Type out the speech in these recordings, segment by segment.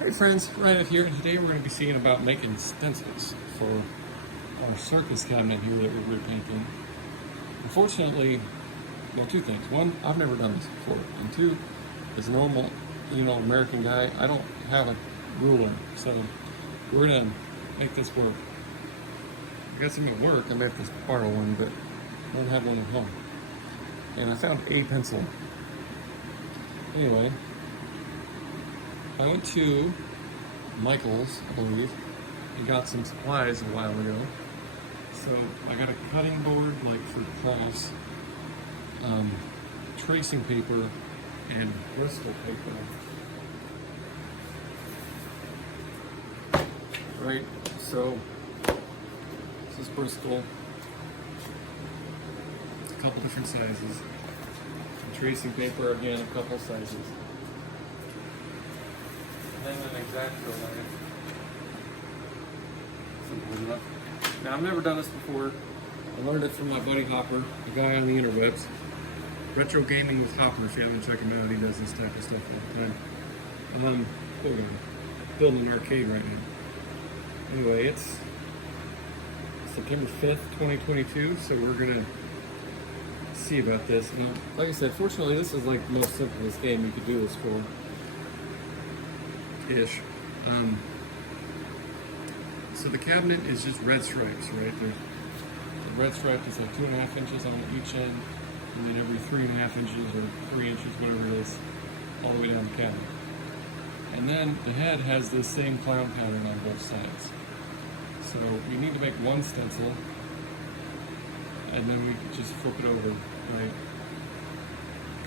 Hey friends, right up here, and today we're going to be seeing about making stencils for our circus cabinet here that we're repainting. Unfortunately, well, two things. One, I've never done this before, and two, as a normal, American guy, I don't have a ruler, so we're going to make this work. I got some at work, I may have to borrow one, but I don't have one at home. And I found a pencil. Anyway, I went to Michael's, I believe, and got some supplies a while ago. So I got a cutting board, like for crafts, tracing paper, and Bristol paper. Right, so this is Bristol, a couple different sizes. And tracing paper, again, a couple sizes. And then an X-Acto line. Simple enough. Now, I've never done this before. I learned it from my buddy Hopper, a guy on the interwebs. Retro Gaming with Hopper, if you haven't checked him out, he does this type of stuff all the time. We're building an arcade right now. Anyway, it's September 5th, 2022, so we're gonna see about this. And like I said, fortunately, this is like the most simplest game you could do this for. Ish. So the cabinet is just red stripes, right? The red stripe is like 2.5 inches on each end, and then every 3.5 inches or 3 inches, whatever it is, all the way down the cabinet. And then the head has this same clown pattern on both sides. So we need to make one stencil, and then we just flip it over, right?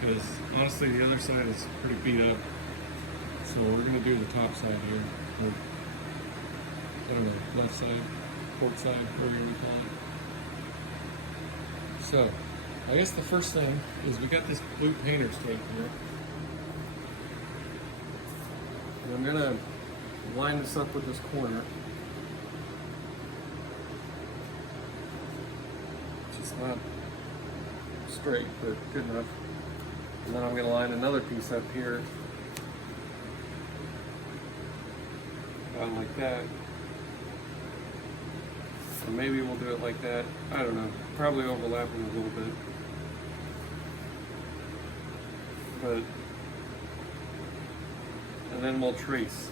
Because honestly, the other side is pretty beat up. So we're going to do the top side here, or I don't know, left side, port side, whatever we call it. So, I guess the first thing is we got this blue painter's tape here. And I'm going to line this up with this corner. Just not straight, but good enough. And then I'm going to line another piece up here. Like that. So maybe we'll do it like that. I don't know. Probably overlapping a little bit. But, and then we'll trace.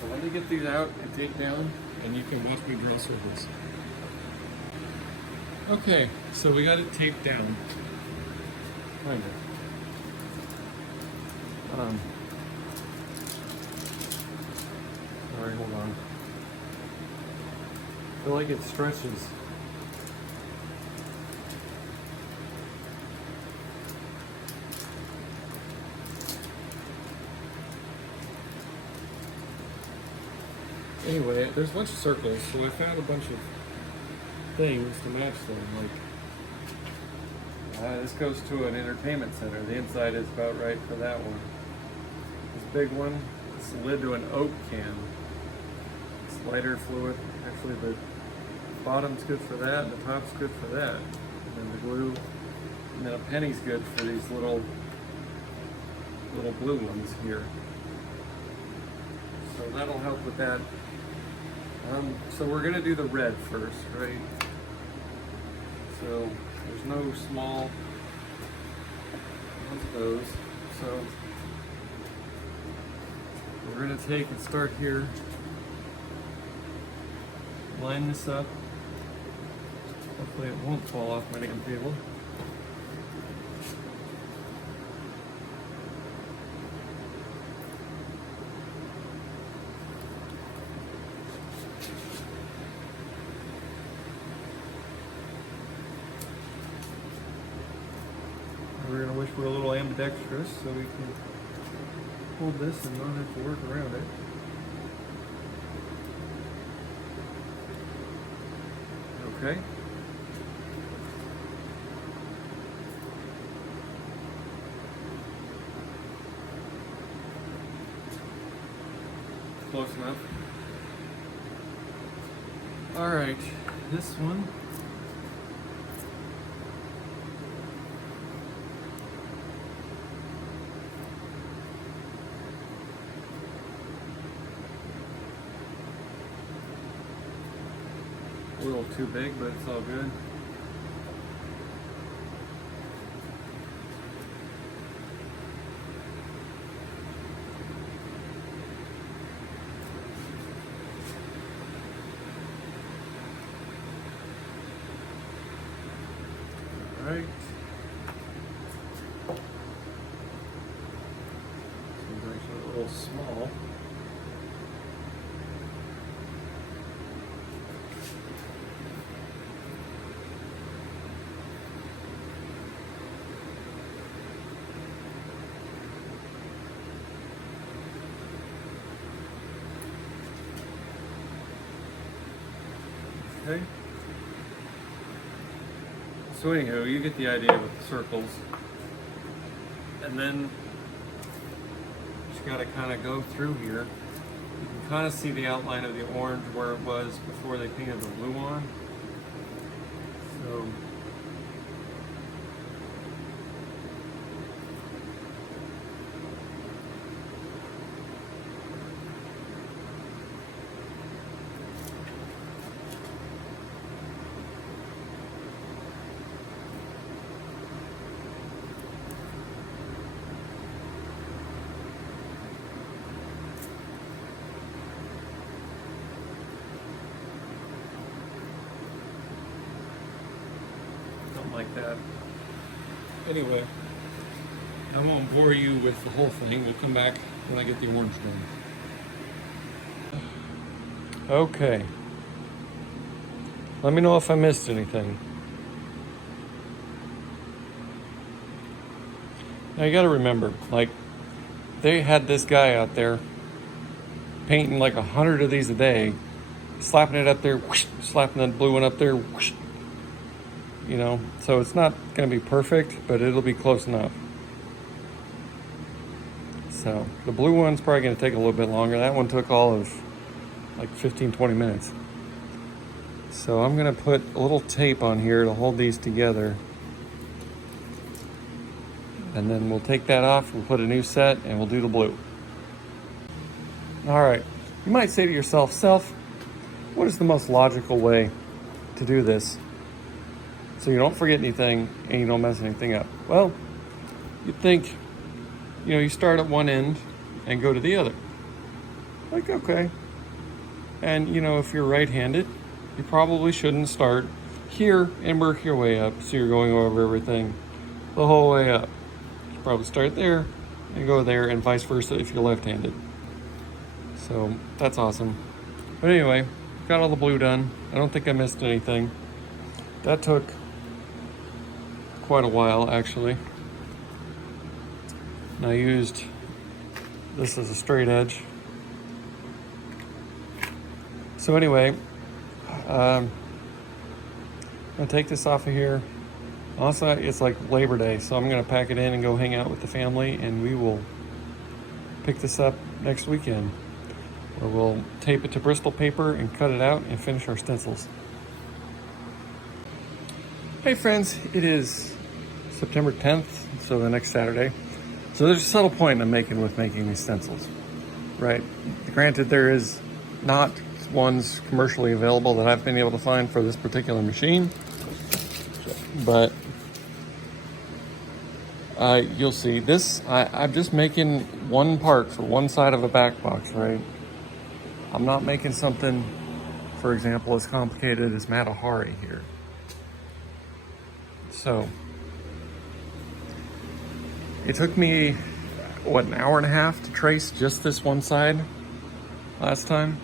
So let me get these out and take down, and you can watch me draw circles. Okay, so we got it taped down. Kind of. Alright, hold on. I feel like it stretches. Anyway, there's a bunch of circles, so I found a bunch of things to match them. Like, this goes to an entertainment center. The inside is about right for that one. This big one, it's the lid to an oak can. Lighter fluid. Actually, the bottom's good for that, and the top's good for that. And then the glue, and then a penny's good for these little blue ones here. So that'll help with that. So we're gonna do the red first, right? So there's no small ones of those. So we're gonna take and start here. Line this up. Hopefully it won't fall off my damn table. We're going to wish we're a little ambidextrous so we can hold this and not have to work around it. Okay. Close enough. All right, this one. A little too big, but it's all good. All right. Seems actually a little small. Okay. So anyhow, you get the idea with the circles. And then just gotta kind of go through here. You can kind of see the outline of the orange where it was before they painted the blue on. So like that. Anyway, I won't bore you with the whole thing. We'll come back when I get the orange done. Okay. Let me know if I missed anything. Now you gotta remember, like, they had this guy out there painting like 100 of these a day, slapping it up there, whoosh, slapping that blue one up there, whoosh. You know, so it's not going to be perfect, but it'll be close enough. So the blue one's probably going to take a little bit longer. That one took all of like 15-20 minutes. So I'm going to put a little tape on here to hold these together, and then we'll take that off, we'll put a new set, and we'll do the blue. All right, you might say to yourself, Self, what is the most logical way to do this so you don't forget anything and you don't mess anything up? Well, you'd think, you know, you start at one end and go to the other. Like, okay. And, you know, if you're right-handed, you probably shouldn't start here and work your way up, so you're going over everything the whole way up. You should probably start there and go there, and vice versa if you're left-handed. So that's awesome. But anyway, got all the blue done. I don't think I missed anything. That took quite a while, actually. And I used this as a straight edge. So anyway, I'm gonna take this off of here. Also, it's like Labor Day, so I'm gonna pack it in and go hang out with the family, and we will pick this up next weekend, where we'll tape it to Bristol paper and cut it out and finish our stencils. Hey friends, it is September 10th, so the next Saturday. So there's a subtle point I'm making with making these stencils, right? Granted, there is not ones commercially available that I've been able to find for this particular machine, but you'll see this. I'm just making one part for one side of a back box, right? I'm not making something, for example, as complicated as Matahari here. So it took me, what, an hour and a half to trace just this one side last time.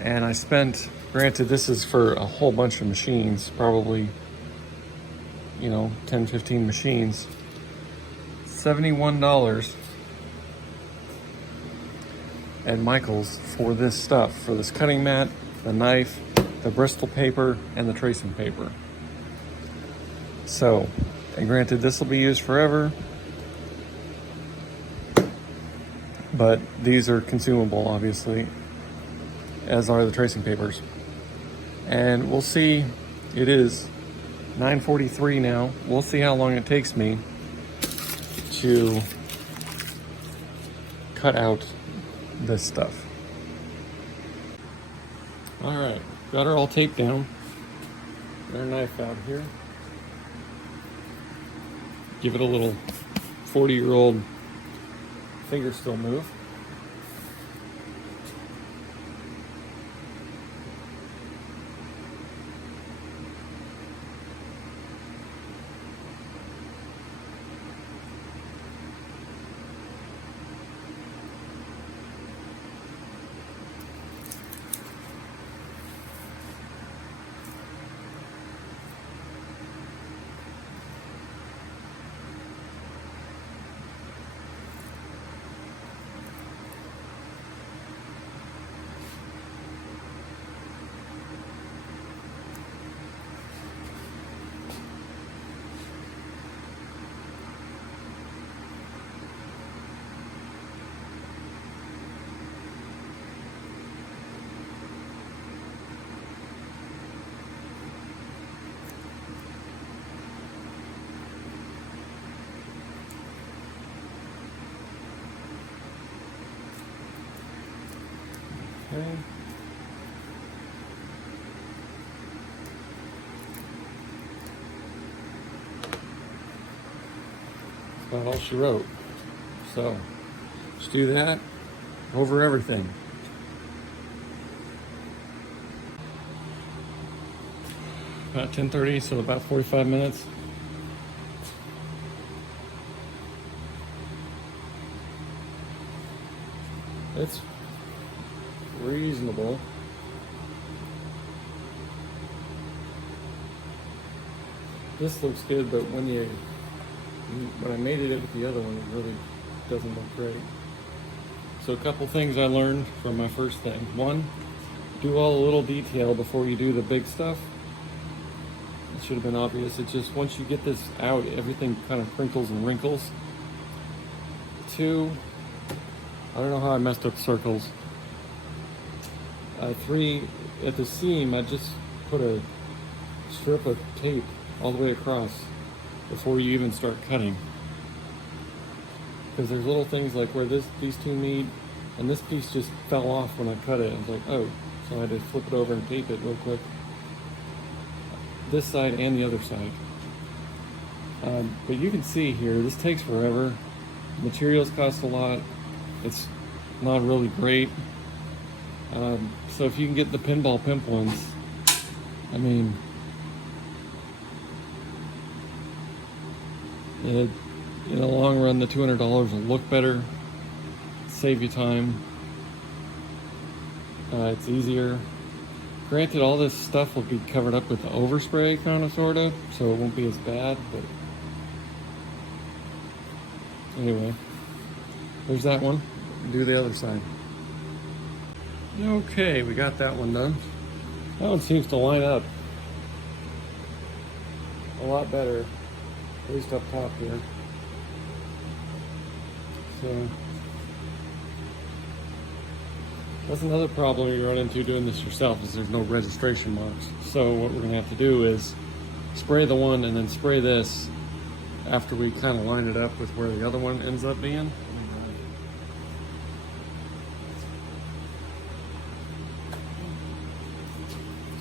And I spent, granted this is for a whole bunch of machines, probably, you know, 10, 15 machines, $71 at Michael's for this stuff, for this cutting mat, the knife, the Bristol paper, and the tracing paper. So, and granted, this will be used forever, but these are consumable, obviously, as are the tracing papers. And we'll see, it is 9:43 now. We'll see how long it takes me to cut out this stuff. All right, Got her all taped down. Got our knife out here. Give it a little 40-year-old finger still move. Okay. That's about all she wrote. So, just do that over everything. About 10:30, so about 45 minutes. It's reasonable. This looks good, but when I mated it with the other one, it really doesn't look great. So a couple things I learned from my first thing. One, do all the little detail before you do the big stuff. It should have been obvious. It's just once you get this out, everything kind of crinkles and wrinkles. Two, I don't know how I messed up circles. Three, at the seam, I just put a strip of tape all the way across before you even start cutting. Because there's little things like where these two meet, and this piece just fell off when I cut it. I was like, oh, so I had to flip it over and tape it real quick. This side and the other side. But you can see here, this takes forever. Materials cost a lot. It's not really great. So if you can get the pinball pimp ones, I mean, in the long run, the $200 will look better, save you time. It's easier. Granted, all this stuff will be covered up with the overspray, kind of, sort of, so it won't be as bad, but anyway, there's that one. Do the other side. Okay, we got that one done. That one seems to line up a lot better, at least up top here. So that's another problem you run into doing this yourself, is there's no registration marks. So what we're gonna have to do is spray the one and then spray this after we kind of line it up with where the other one ends up being.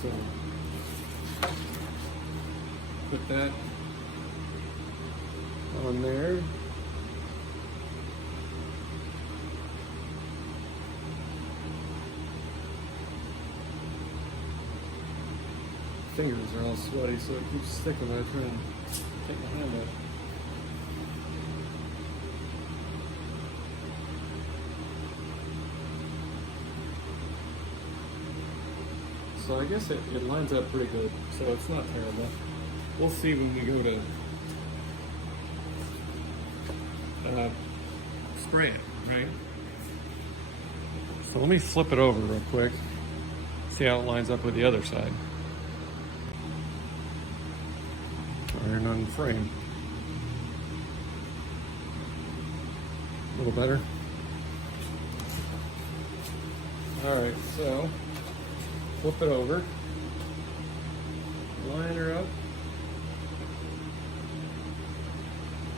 So put that on there. Fingers are all sweaty, so it keeps sticking when I try and take my hand out. So I guess it lines up pretty good, so it's not terrible. We'll see when we go to spray it, right? So let me flip it over real quick, see how it lines up with the other side. Iron on the frame. A little better. Alright, so flip it over, line her up.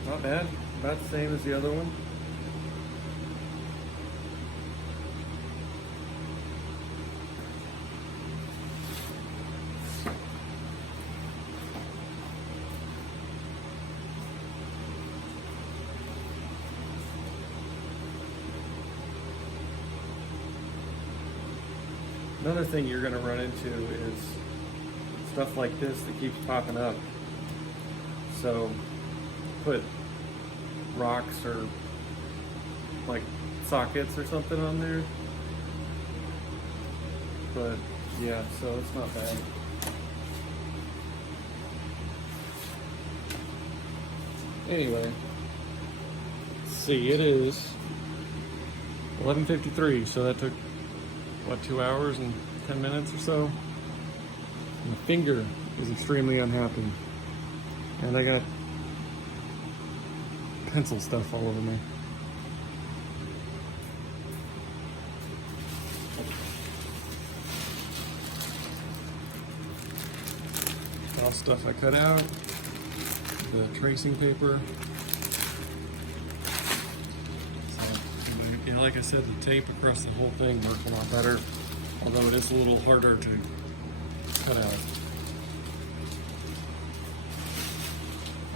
Not bad, about the same as the other one. Another thing you're gonna run into is stuff like this that keeps popping up. So put rocks or like sockets or something on there. But yeah, so it's not bad. Anyway, let's see, it is 11:53, so that took, what, 2 hours and 10 minutes or so? My finger is extremely unhappy. And I got pencil stuff all over me. All stuff I cut out. The tracing paper. So, yeah, like I said, the tape across the whole thing worked a lot better, although it is a little harder to cut out.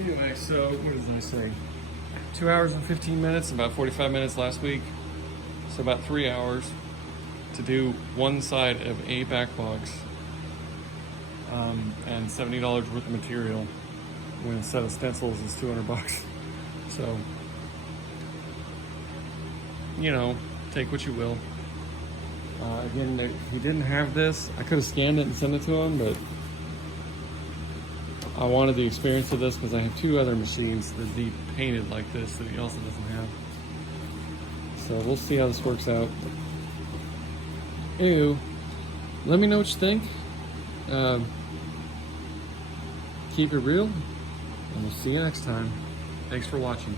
Anyway, so what did I say? 2 hours and 15 minutes, about 45 minutes last week. So about 3 hours to do one side of a back box, and $70 worth of material when a set of stencils is $200. So, you know, take what you will. Again, he didn't have this. I could have scanned it and sent it to him, but I wanted the experience of this because I have 2 other machines that he painted like this that he also doesn't have. So we'll see how this works out. Ew. Let me know what you think. Keep it real, and we'll see you next time. Thanks for watching.